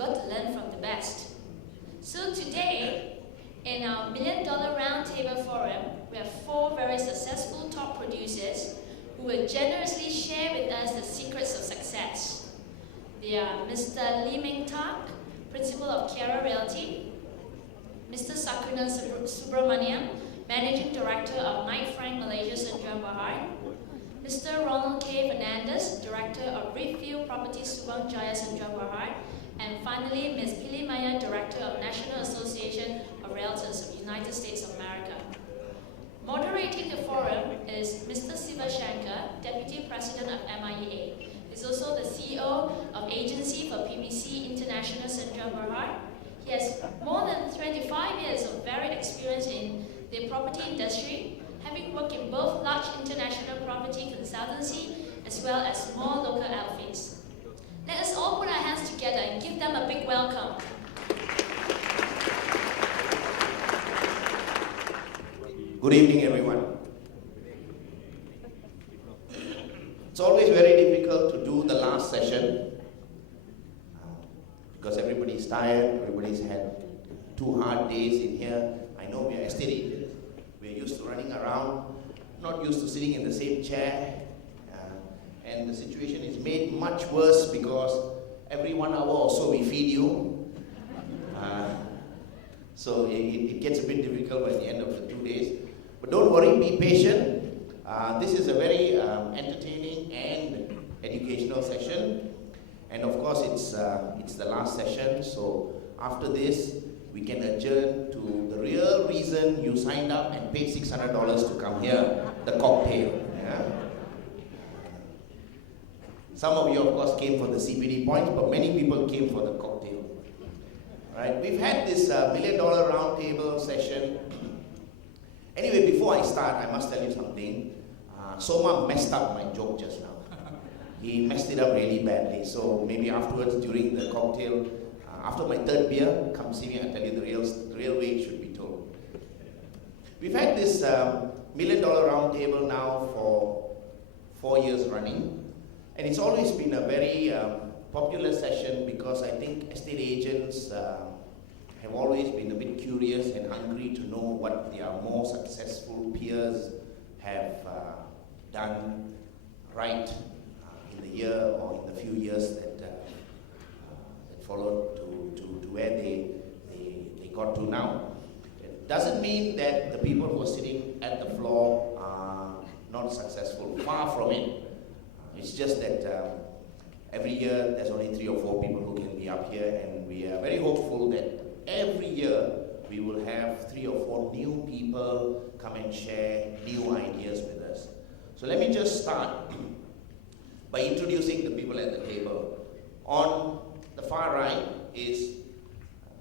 got to learn from the best. So today, in our $1 Million Roundtable Forum, we have 4 very successful top producers who will generously share with us the secrets of success. They are Mr. Lee Meng Tak, Principal of Kiara Realty, Mr. Sakunan Subramaniam, Managing Director of Knight Frank Malaysia St. John Bahar, Mr. Ronald K. Fernandez, Director of Redfield Properties Subang Jaya St. John Bahar, and finally Ms. Pili Maya, Director of National Association of Realtors of United States of America. Moderating the forum is Mr. Siva Shankar, Deputy President of MIEA. He's also the CEO of Agency for PBC International St. John Bahar. He has more than 25 years of varied experience in the property industry, having worked in both large international property consultancy as well as small local outfits. Let us all put our hands together and give them a big welcome. Good evening, everyone. It's always very difficult to do the last session because everybody's tired, everybody's had 2 hard days in here. I know we are estate agents, we're used to running around, not used to sitting in the same chair, and the situation is made much worse because every 1 hour or so we feed you. So it gets a bit difficult by the end of the 2 days. But don't worry, be patient. This is a very entertaining and educational session. And of course, it's the last session. So after this, we can adjourn to the real reason you signed up and paid $600 to come here, the cocktail. Yeah? Some of you, of course, came for the CBD points, but many people came for the cocktail. Right? We've had this $1 Million Roundtable session. Anyway, before I start, I must tell you something. Soma messed up my joke just now. He messed it up really badly. So maybe afterwards, during the cocktail, after my 3rd beer, come see me and tell you the real way it should be told. We've had this $1 Million Roundtable now for 4 years running. And it's always been a very popular session because I think estate agents have always been a bit curious and hungry to know what their more successful peers have done right in the year or in the few years that followed to where they got to now. It doesn't mean that the people who are sitting at the floor are not successful. Far from it. It's just that every year there's only 3 or 4 people who can be up here, and we are very hopeful that every year we will have 3 or 4 new people come and share new ideas with us. So let me just start by introducing the people at the table. On the far right is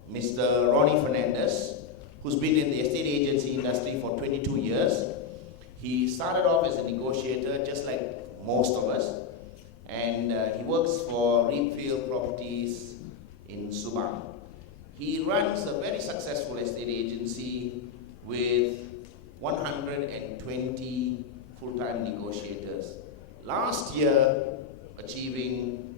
Mr. Ronnie Fernandez, who's been in the estate agency industry for 22 years. He started off as a negotiator, just like most of us, and he works for Redfield Properties in Subang. He runs a very successful estate agency with 120 full-time negotiators. Last year, achieving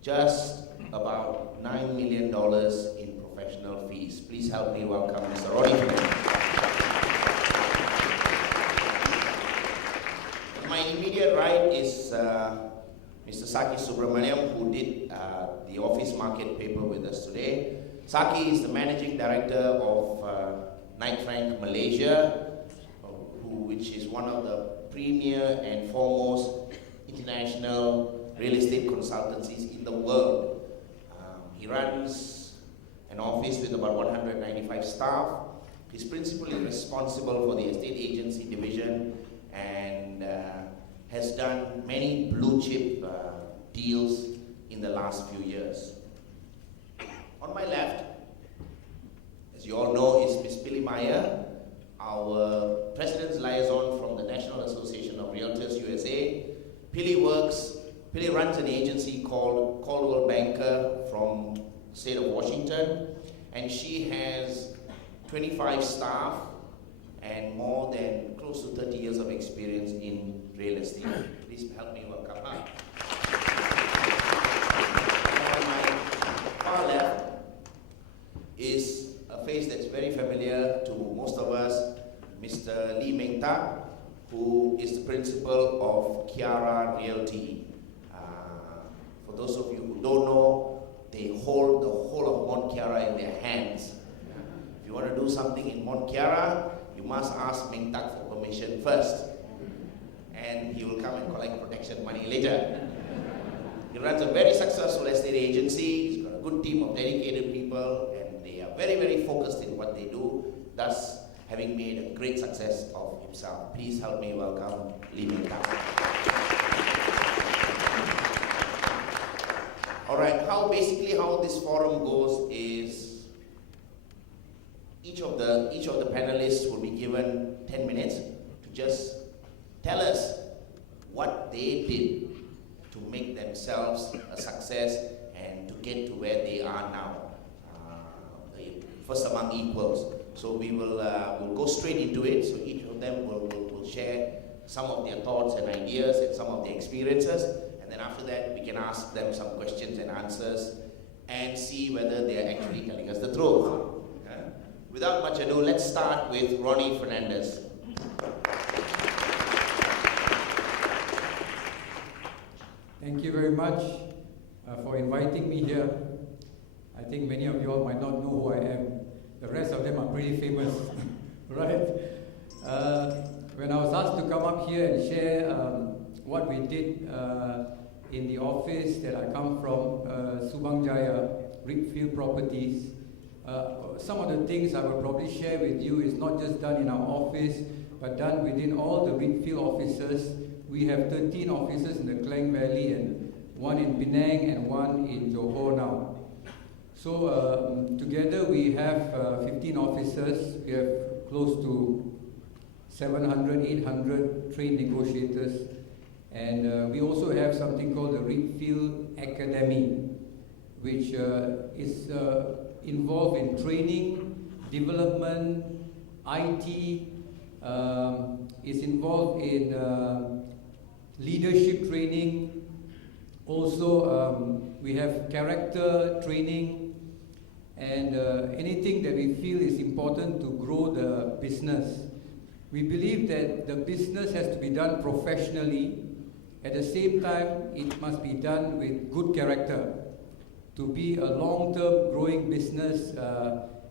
just about $9 million in professional fees. Please help me welcome Mr. Ronnie Fernandez. My immediate right is Mr. Saki Subramaniam, who did the office market paper with us today. Saki is the Managing Director of Knight Frank Malaysia, which is one of the premier and foremost international real estate consultancies in the world. He runs an office with about 195 staff. He's principally responsible for the estate agency division and has done many blue chip deals in the last few years. On my left, as you all know, is Ms. Pili Maya, our President's Liaison from the National Association of Realtors USA. Pili runs an agency called Coldwell Banker from the state of Washington, and she has 25 staff and more than close to 30 years of experience in real estate. Please help me welcome her. Mr. Lee Meng Tak, who is the principal of Kiara Realty. For those of you who don't know, they hold the whole of Mont Kiara in their hands. If you want to do something in Mont Kiara, you must ask Meng Tak for permission first. And he will come and collect protection money later. He runs a very successful estate agency. He's got a good team of dedicated people, and they are very, very focused in what they do, thus having made a great success of himself. Please help me welcome Lee Meng Tak. All right, how this forum goes is each of the panelists will be given 10 minutes to just tell us what they did to make themselves a success and to get to where they are now, first among equals. So we'll go straight into it. So each of them will share some of their thoughts and ideas and some of their experiences. And then after that, we can ask them some questions and answers and see whether they are actually telling us the truth. Okay? Without much ado, let's start with Ronnie Fernandez. Thank you very much for inviting me here. I think many of you all might not know who I am. The rest of them are pretty famous, right? When I was asked to come up here and share what we did in the office that I come from, Subang Jaya, Rickfield Properties, some of the things I will probably share with you is not just done in our office, but done within all the Rickfield offices. We have 13 offices in the Klang Valley and one in Penang and one in Johor now. So together we have 15 officers. We have close to 700, 800 trained negotiators. And we also have something called the Rickfield Academy, which is involved in training, development, IT, is involved in leadership training. Also, we have character training and anything that we feel is important to grow the business. We believe that the business has to be done professionally. At the same time, it must be done with good character to be a long-term growing business,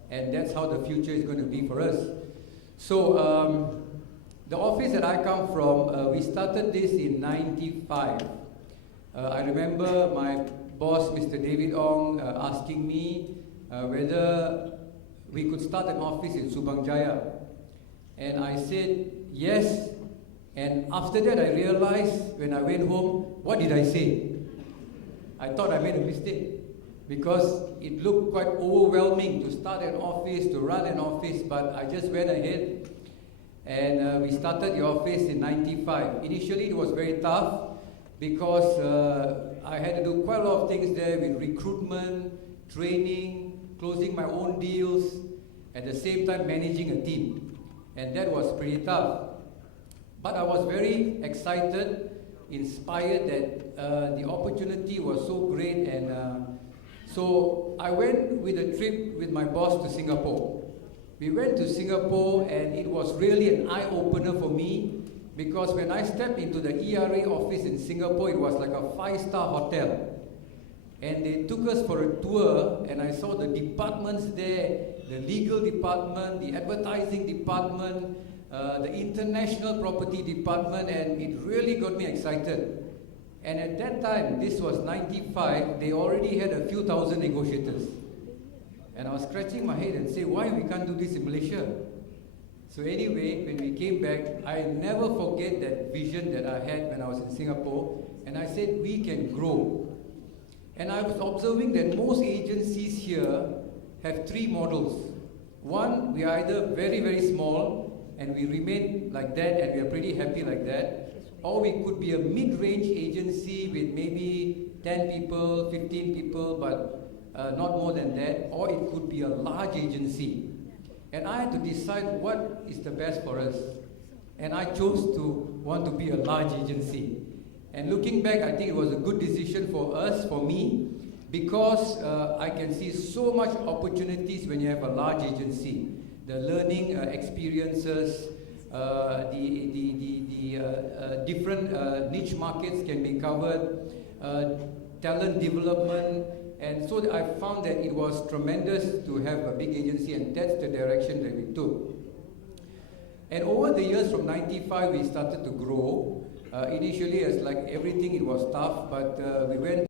and that's how the future is going to be for us. So, the office that I come from, we started this in '95. I remember my boss, Mr. David Ong, asking me whether we could start an office in Subang Jaya. And I said, yes. And after that, I realized when I went home, what did I say? I thought I made a mistake because it looked quite overwhelming to start an office, to run an office, but I just went ahead and we started the office in '95. Initially, it was very tough because I had to do quite a lot of things there with recruitment, training, closing my own deals, at the same time managing a team. And that was pretty tough. But I was very excited, inspired that the opportunity was so great, and so I went with a trip with my boss to Singapore. We went to Singapore and it was really an eye-opener for me because when I stepped into the ERA office in Singapore, it was like a 5-star hotel. And they took us for a tour and I saw the departments there, the legal department, the advertising department, the international property department, and it really got me excited. And at that time, this was '95, they already had a few thousand negotiators. And I was scratching my head and say, why we can't do this in Malaysia? So anyway, when we came back, I never forget that vision that I had when I was in Singapore, and I said, we can grow. And I was observing that most agencies here have 3 models. One, we are either very, very small, and we remain like that, and we are pretty happy like that. Or we could be a mid-range agency with maybe 10 people, 15 people, but not more than that. Or it could be a large agency. And I had to decide what is the best for us. And I chose to want to be a large agency. And looking back, I think it was a good decision for us, for me, because I can see so much opportunities when you have a large agency. The learning experiences, different niche markets can be covered, talent development, and so I found that it was tremendous to have a big agency, and that's the direction that we took. And over the years, from 95, we started to grow. Initially, as like everything, it was tough, but we went